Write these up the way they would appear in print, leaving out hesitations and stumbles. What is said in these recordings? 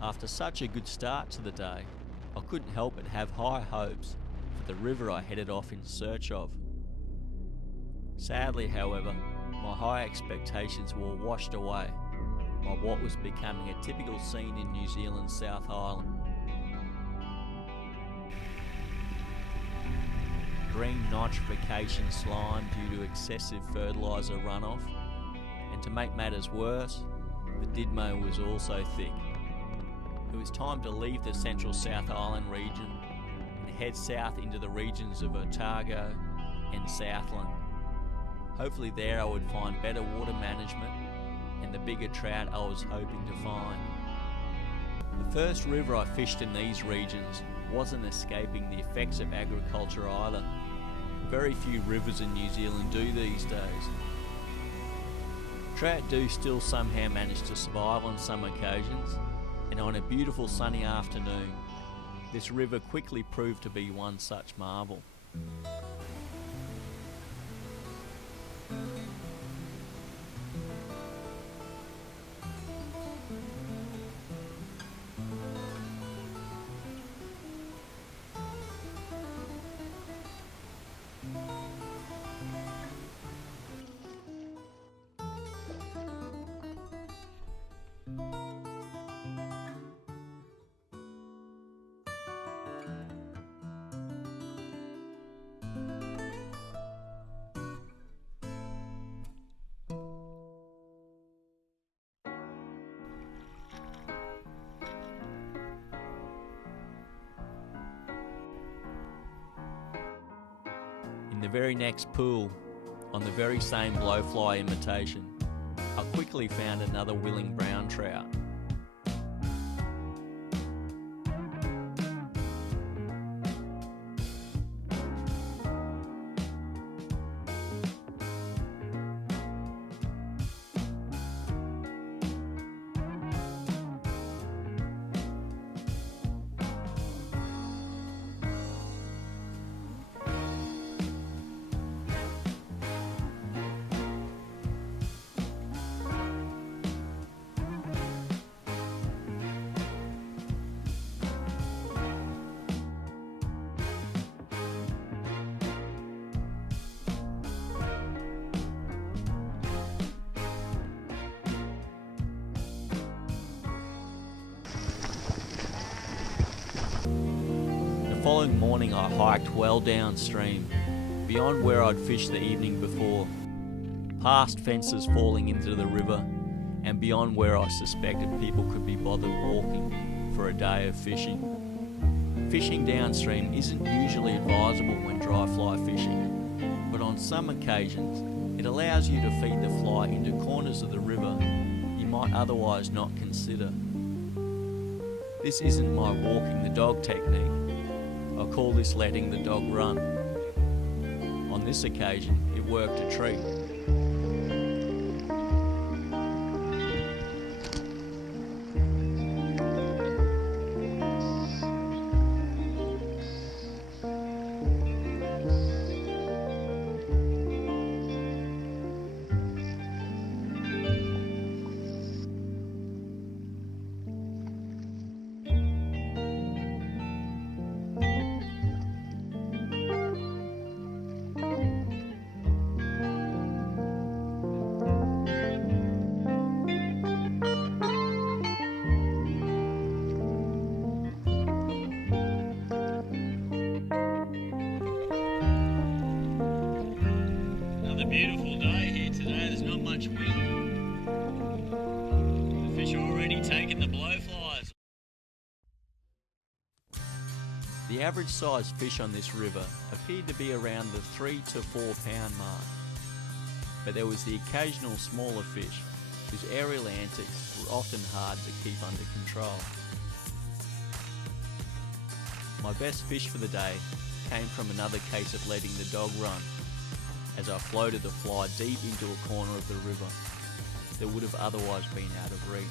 After such a good start to the day, I couldn't help but have high hopes for the river I headed off in search of. Sadly, however, my high expectations were washed away by what was becoming a typical scene in New Zealand's South Island. Green nitrification slime due to excessive fertiliser runoff, and to make matters worse, the Didmo was also thick. It was time to leave the central South Island region and head south into the regions of OTAGO and Southland. Hopefully there I would find better water management and the bigger trout I was hoping to find. The first river I fished in these regions wasn't escaping the effects of agriculture either. Very few rivers in New Zealand do these days. Trout do still somehow manage to survive on some occasions, and on a beautiful sunny afternoon, this river quickly proved to be one such marvel. In the very next pool, on the very same blowfly imitation, I quickly found another willing brown trout. The following morning I hiked well downstream, beyond where I'd fished the evening before, past fences falling into the river, and beyond where I suspected people could be bothered walking for a day of fishing. Fishing downstream isn't usually advisable when dry fly fishing, but on some occasions it allows you to feed the fly into corners of the river you might otherwise not consider. This isn't my walking the dog technique. I call this letting the dog run. On this occasion, it worked a treat. Beautiful day here today, there's not much wind. The fish are already taking the blowflies. The average size fish on this river appeared to be around the 3 to 4 pound mark, but there was the occasional smaller fish whose aerial antics were often hard to keep under control. My best fish for the day came from another case of letting the dog run, as I floated the fly deep into a corner of the river that would have otherwise been out of reach.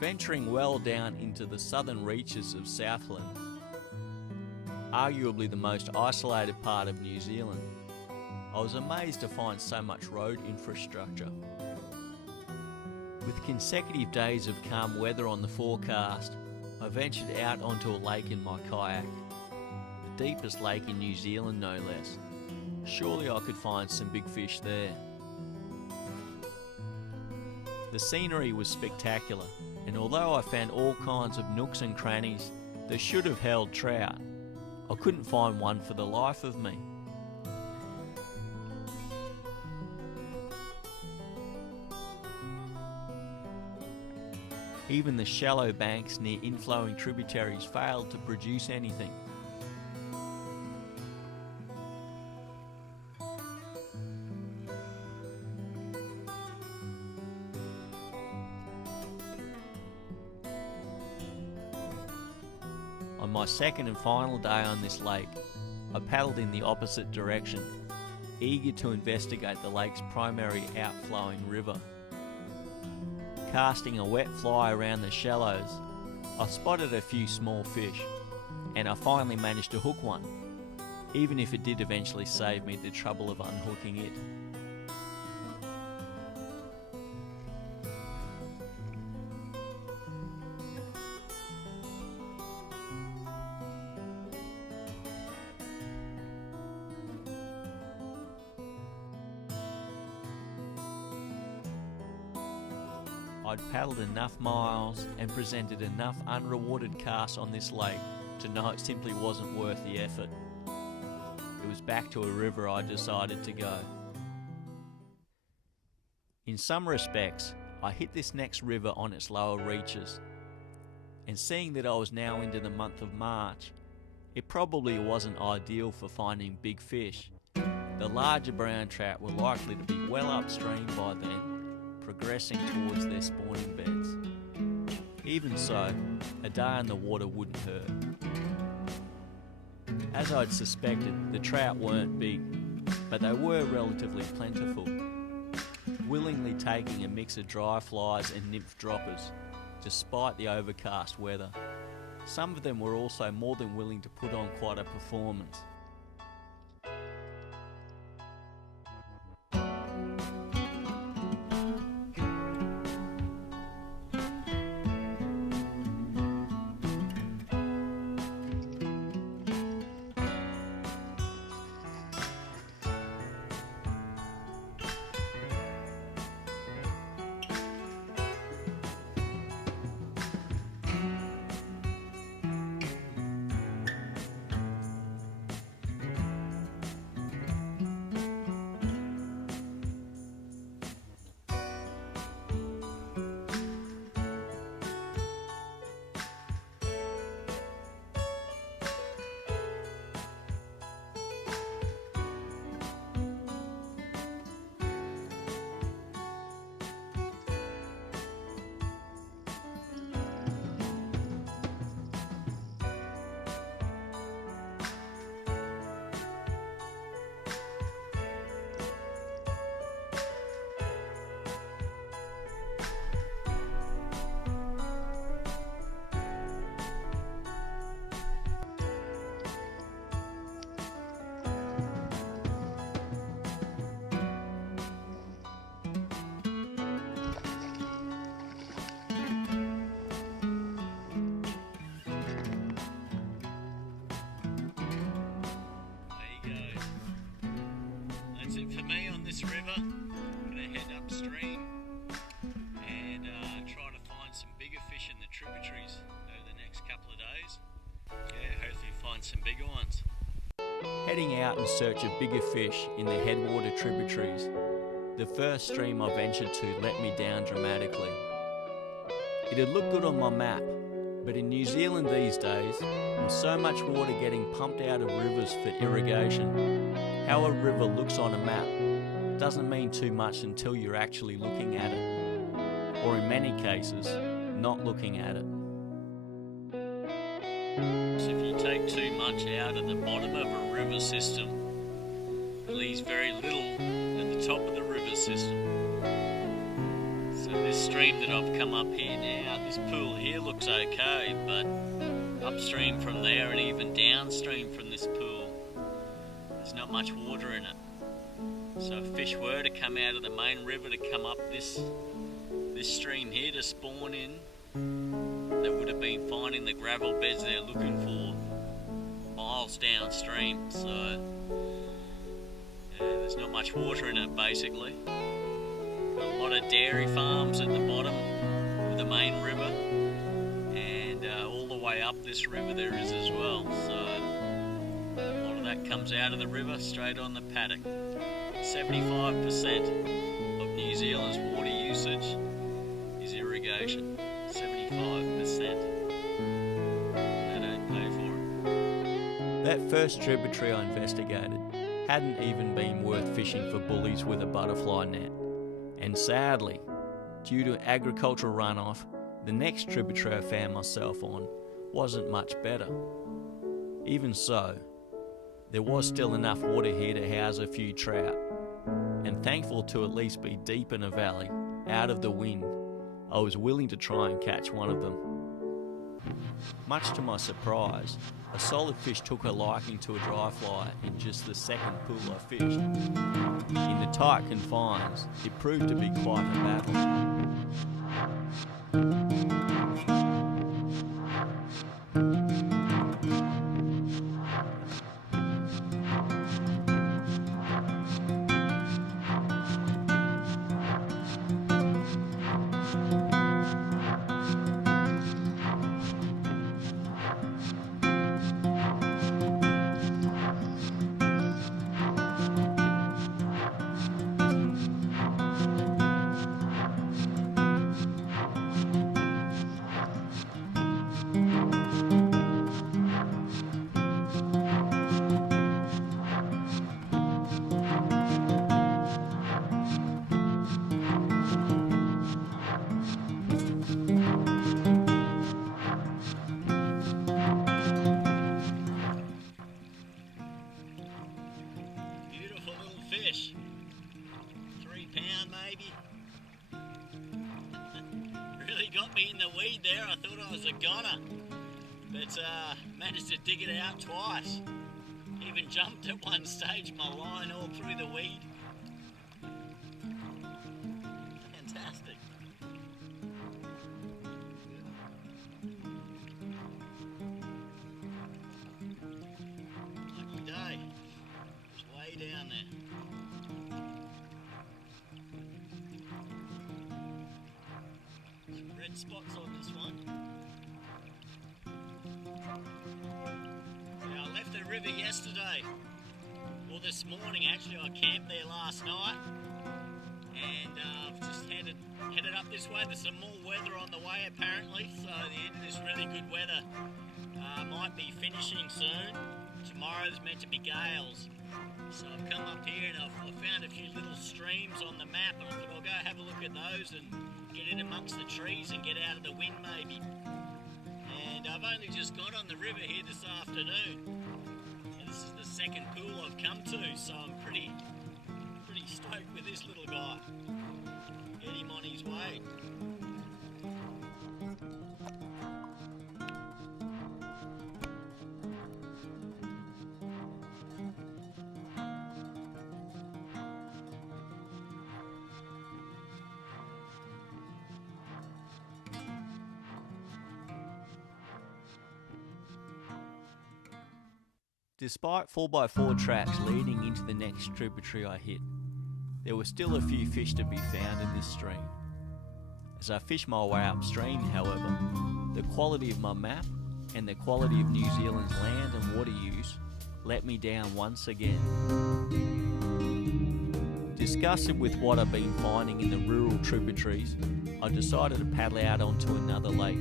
Venturing well down into the southern reaches of Southland, arguably the most isolated part of New Zealand, I was amazed to find so much road infrastructure. With consecutive days of calm weather on the forecast, I ventured out onto a lake in my kayak, the deepest lake in New Zealand no less. Surely I could find some big fish there. The scenery was spectacular, and although I found all kinds of nooks and crannies that should have held trout, I couldn't find one for the life of me. Even the shallow banks near inflowing tributaries failed to produce anything. On my second and final day on this lake, I paddled in the opposite direction, eager to investigate the lake's primary outflowing river. Casting a wet fly around the shallows, I spotted a few small fish, and I finally managed to hook one, even if it did eventually save me the trouble of unhooking it. I'd paddled enough miles and presented enough unrewarded casts on this lake to know it simply wasn't worth the effort. It was back to a river I decided to go. In some respects, I hit this next river on its lower reaches, and seeing that I was now into the month of March, it probably wasn't ideal for finding big fish. The larger brown trout were likely to be well upstream by then, progressing towards their spawning beds. Even so, a day in the water wouldn't hurt. As I'd suspected, the trout weren't big, but they were relatively plentiful, willingly taking a mix of dry flies and nymph droppers, despite the overcast weather. Some of them were also more than willing to put on quite a performance. For me on this river, I'm going to head upstream and try to find some bigger fish in the tributaries over the next couple of days. Yeah, hopefully find some bigger ones. Heading out in search of bigger fish in the Headwater tributaries, the first stream I ventured to let me down dramatically. It had looked good on my map, but in New Zealand these days, with so much water getting pumped out of rivers for irrigation, how a river looks on a map doesn't mean too much until you're actually looking at it, or in many cases, not looking at it. So if you take too much out at the bottom of a river system, it leaves very little at the top of the river system. So this stream that I've come up here now, this This pool here looks okay, but upstream from there and even downstream from this pool, there's not much water in it. So if fish were to come out of the main river to come up this stream here to spawn in, they would have been finding the gravel beds they're looking for miles downstream. So there's not much water in it basically. Got a lot of dairy farms at the bottom of the main river, and all the way up this river there is as well. So a lot of that comes out of the river straight on the paddock. 75% of New Zealand's water usage is irrigation. 75%. They don't pay for it. That first tributary I investigated hadn't even been worth fishing for bullies with a butterfly net. And sadly, due to agricultural runoff, the next tributary I found myself on wasn't much better. Even so, there was still enough water here to house a few trout, and thankful to at least be deep in a valley, out of the wind, I was willing to try and catch one of them. Much to my surprise, a solid fish took a liking to a dry fly in just the second pool I fished. In the tight confines, it proved to be quite a battle. Fish, 3 pound maybe. Really got me in the weed there. I thought I was a goner, but managed to dig it out twice. Even jumped at one stage my line all through the weed. Fantastic. Lucky day. It's way down there. Red spots on this one. Now, I left the river yesterday, or this morning actually. I camped there last night, and I've just headed up this way. There's some more weather on the way apparently, so the end of this really good weather might be finishing soon. Tomorrow's meant to be gales. So I've come up here and I've found a few little streams on the map, and I thought I'll go have a look at those and get in amongst the trees and get out of the wind maybe. And I've only just got on the river here this afternoon. And this is the second pool I've come to, so I'm pretty stoked with this little guy. Get him on his way. Despite 4x4 tracks leading into the next tributary I hit, there were still a few fish to be found in this stream. As I fished my way upstream, however, the quality of my map and the quality of New Zealand's land and water use let me down once again. Disgusted with what I've been finding in the rural tributaries, I decided to paddle out onto another lake.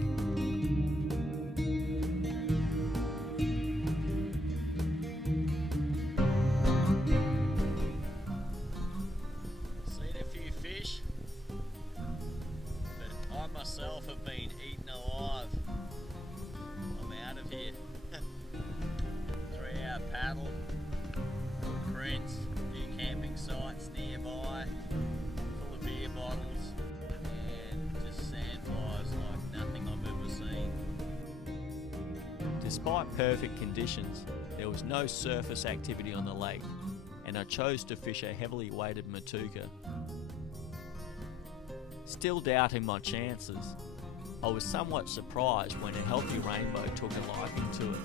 Myself have been eaten alive. I'm out of here. 3-hour paddle, footprints, few camping sites nearby, full of beer bottles, and just sandflies like nothing I've Despite perfect conditions, there was no surface activity on the lake, and I chose to fish a heavily weighted matuka. Still doubting my chances, I was somewhat surprised when a healthy rainbow took a liking to it.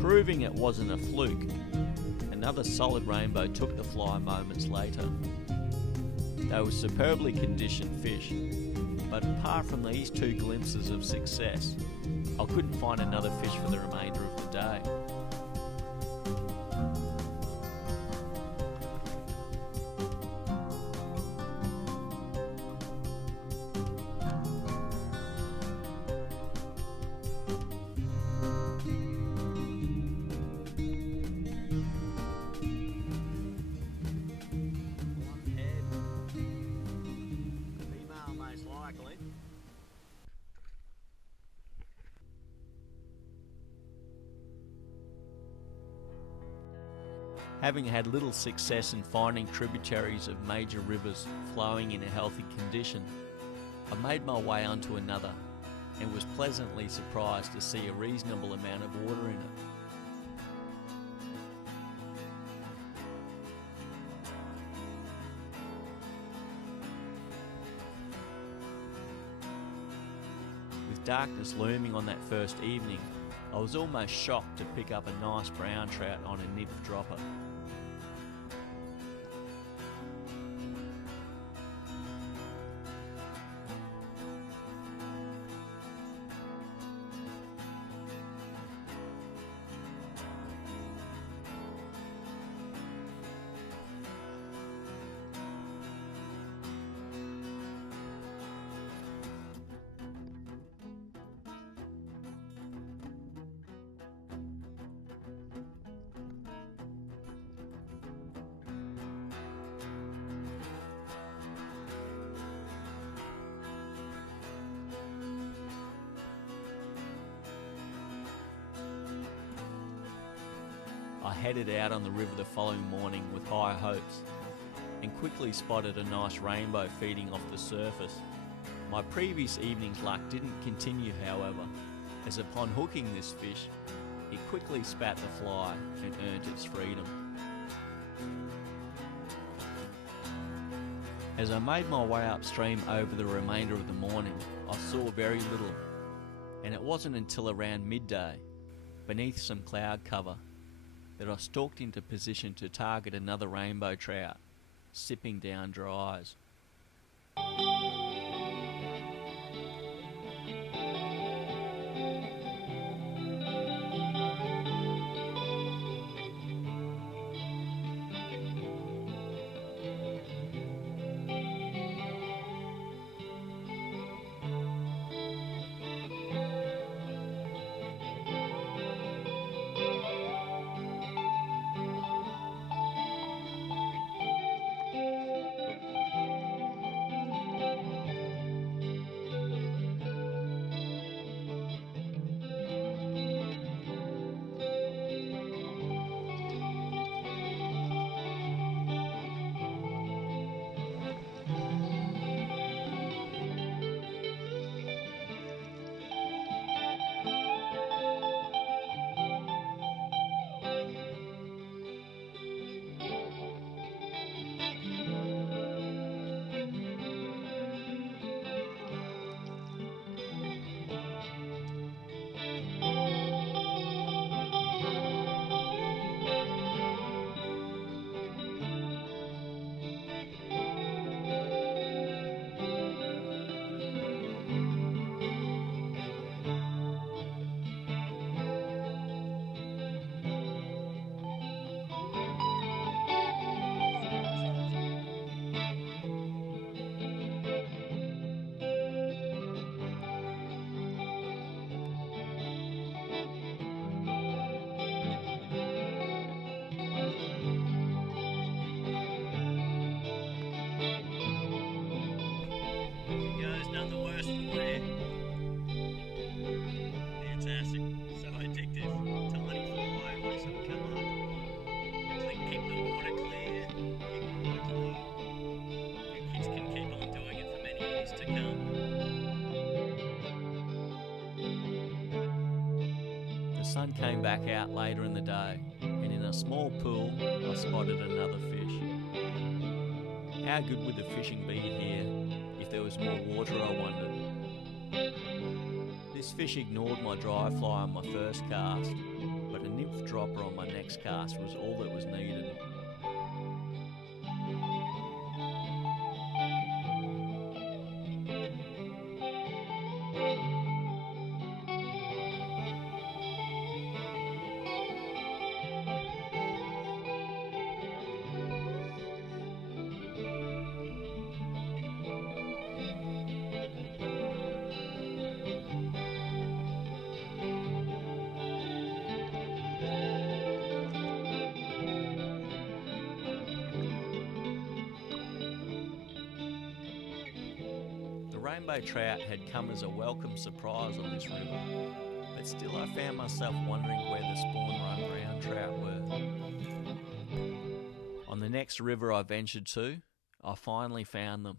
Proving it wasn't a fluke, another solid rainbow took the fly moments later. They were superbly conditioned fish, but apart from these two glimpses of success, I couldn't find another fish for the remainder of the day. Having had little success in finding tributaries of major rivers flowing in a healthy condition, I made my way onto another and was pleasantly surprised to see a reasonable amount of water in it. With darkness looming on that first evening, I was almost shocked to pick up a nice brown trout on a nymph dropper. I headed out on the river the following morning with high hopes and quickly spotted a nice rainbow feeding off the surface. My previous evening's luck didn't continue, however, as upon hooking this fish, it quickly spat the fly and earned its freedom. As I made my way upstream over the remainder of the morning, I saw very little, and it wasn't until around midday, beneath some cloud cover, that I stalked into position to target another rainbow trout, sipping down dries. sun came back out later in the day, and in a small pool I spotted another fish. How good would the fishing be here if there was more water, I wondered. This fish ignored my dry fly on my first cast, but a nymph dropper on my next cast was all that was needed. Rainbow trout had come as a welcome surprise on this river, but still I found myself wondering where the spawn-run brown trout were. On the next river I ventured to, I finally found them.